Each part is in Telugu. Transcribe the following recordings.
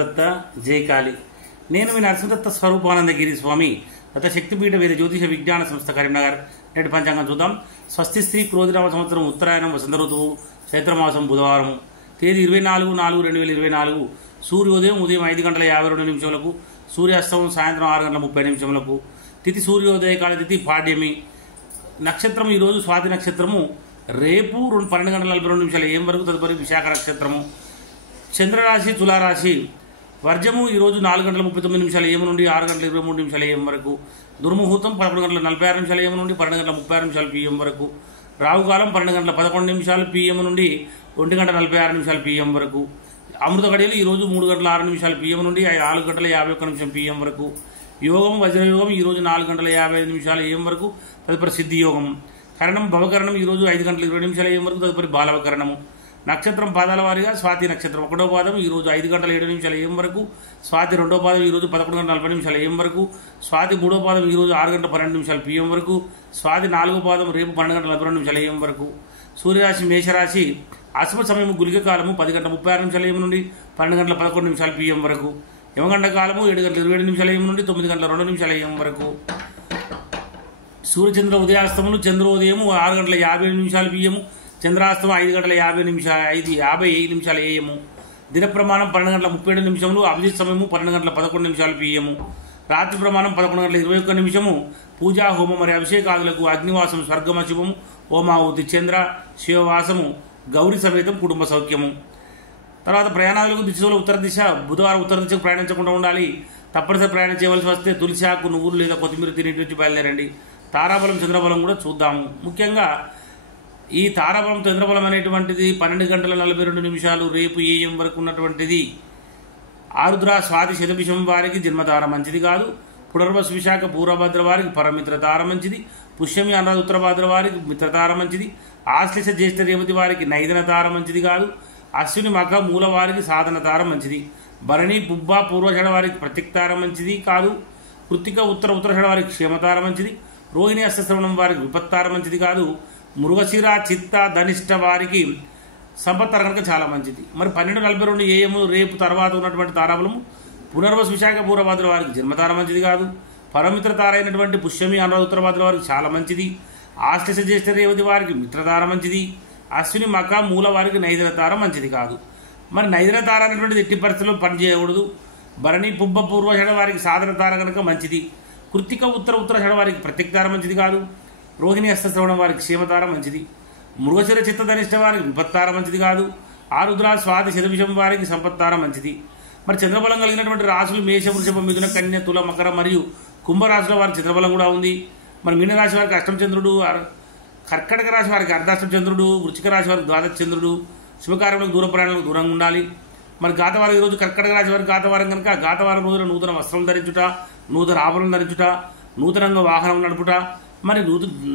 దత్త జై కాళీ. నేను మీ నరసింహదత్త స్వరూపానందగిరి స్వామి దత్త శక్తిపీఠ వేద జ్యోతిష విజ్ఞాన సంస్థ కరీంనగర్. నేటి పంచాంగం చూద్దాం. స్వస్తి శ్రీ క్రోధినామ సంవత్సరం ఉత్తరాయణం వసంత ఋతువు చైత్రమాసం బుధవారం తేదీ 24/4/2024 సూర్యోదయం ఉదయం 5:52 సూర్యాస్తమం సాయంత్రం 6:30 తిథి సూర్యోదయ కాల తిథి పాడ్యమి. నక్షత్రం ఈరోజు స్వాతి నక్షత్రము, రేపు 12:42 AM వరకు, తదుపరి విశాఖ నక్షత్రము. చంద్రరాశి తులారాశి. వర్జము ఈరోజు 4:39 AM నుండి 6:23 AM వరకు. దుర్ముహూర్తం 11:46 AM నుండి 12:36 PM వరకు. రావుకాలం 12:11 PM నుండి 1:46 PM వరకు. అమృత గడియలు ఈరోజు 3:06 PM నుండి 4:51 PM వరకు. యోగం వజ్రయోగం ఈరోజు 4:55 AM వరకు, తదుపరి సిద్ధి యోగం. కరణం భవకరణం ఈరోజు 5:20 AM వరకు, తదుపరి బాలవకరణము. నక్షత్రం పాదాల వారిగా స్వాతి నక్షత్రం 1వ పాదం ఈరోజు 5:07 AM వరకు, స్వాతి 2వ పాదం ఈరోజు 11:40 AM వరకు, స్వాతి 3వ పాదం ఈరోజు 6:12 PM వరకు, స్వాతి 4వ పాదం రేపు 12:42 AM వరకు. సూర్యరాశి మేషరాశి. అశుభ సమయం గుళిక కాలము 10:36 AM నుండి 12:11 PM వరకు. యమగండ కాలము 7:27 AM నుండి 9:02 AM వరకు. Suryachandra ఉదయాస్తములు చంద్రోదయము 6:57 PM, చంద్రాస్తమం 5:50 AM. దిన ప్రమాణం 12:37, అభిజిత్ సమయము 12:11 PM. రాత్రి ప్రమాణం 11:21. పూజా హోమం మరియు అభిషేకాదులకు అగ్నివాసం స్వర్గమ శుభము, ఓమావతి చంద్ర శివవాసము, గౌరీ సమేతం కుటుంబ సౌఖ్యము. తర్వాత ప్రయాణాలకు దిశలో ఉత్తర దిశ. బుధవారం ఉత్తర దిశకు ప్రయాణించకుండా ఉండాలి. తప్పనిసరి ప్రయాణం చేయవలసి వస్తే తులసి ఆకు, నువ్వులు లేదా కొత్తిమీర తిని నుంచి బయలుదేరండి. తారాబలం చంద్రబలం కూడా చూద్దాము. ముఖ్యంగా ఈ తారాబలం చంద్రబలం అనేటువంటిది 12:42 రేపు AM వరకు ఉన్నటువంటిది. ఆరుద్ర స్వాతి శతభిషం వారికి జన్మతార మంచిది కాదు. పునర్వసు విశాఖ పూర్వభద్ర వారికి పరమిత్ర తార మంచిది. పుష్యమి అనురాధ ఉత్తరభద్ర వారికి మిత్రతార మంచిది. ఆశ్లేష జ్యేష్ఠ రేవతి వారికి నైదన తార మంచిది కాదు. అశ్విని మఖ మూల వారికి సాధన తార మంచిది. భరణి పుబ్బ పూర్వషడ వారికి ప్రత్యక్తార మంచిది కాదు. కృత్తిక ఉత్తరషడ వారికి క్షేమతార మంచిది. రోహిణి అష్టశ్రవణం వారికి విపత్తార మంచిది కాదు. మృగశిర చిత్త ధనిష్ట వారికి సంపత్తార కనుక చాలా మంచిది. మరి 12:42 AM రేపు తర్వాత ఉన్నటువంటి తారాబలము పునర్వసు విశాఖ పూర్వభద్ర వారికి జన్మతార మంచిది కాదు. పరమిత్ర తార అయినటువంటి పుష్యమి అనురాధ ఉత్తరభద్ర వారికి చాలా మంచిది. ఆశ్లేష జ్యేష్ఠ రేవతి వారికి మిత్రతార మంచిది. అశ్విని మఖ మూల వారికి నైదన తార మంచిది కాదు. మరి నైదన తార అనేటువంటిది ఎట్టి పరిస్థితుల్లో పనిచేయకూడదు. భరణి పుబ్బ పూర్వషడ వారికి సాధన తార కనుక మంచిది. కృత్తిక ఉత్తరషడ వారికి ప్రత్యక్తార మంచిది కాదు. రోహిణి హస్తశ్రవణం వారికి క్షేమతార మంచిది. మృగశిర చిత్తధనిష్ట వారికి విపత్తార మంచిది కాదు. ఆరుద్ర స్వాతి శతభిషం వారికి సంపత్తార మంచిది. మరి చంద్రబలం కలిగినటువంటి రాశులు మేష, వృషభ, మిథున, కన్య, తుల, మకర మరియు కుంభరాశుల వారికి చంద్రబలం కూడా ఉంది. మరి మీనరాశి వారికి అష్టమ చంద్రుడు, కర్కటక రాశి వారికి అర్ధాష్టమ చంద్రుడు, వృశ్చిక రాశి వారికి ద్వాదశ చంద్రుడు. శుభకార్యములకు దూర ప్రయాణాలకు దూరంగా ఉండాలి. మరి గాతవారం ఈరోజు కర్కటక రాశి వారికి గాతవారం కనుక గాతవారం రోజున నూతన వస్త్రం ధరించుట, నూతన ఆభరణం ధరించుట, నూతనంగా వాహనం నడుపుట, మరి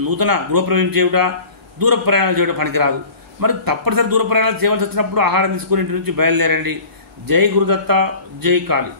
నూతన గృహప్రవేశం చేయుట, దూర ప్రయాణాలు చేయడం పనికిరాదు. మరి తప్పనిసరి దూర ప్రయాణాలు చేయవలసి వచ్చినప్పుడు ఆహారం తీసుకుని ఇంటి నుంచి బయలుదేరండి. జై గురుదత్త, జై కాళీ.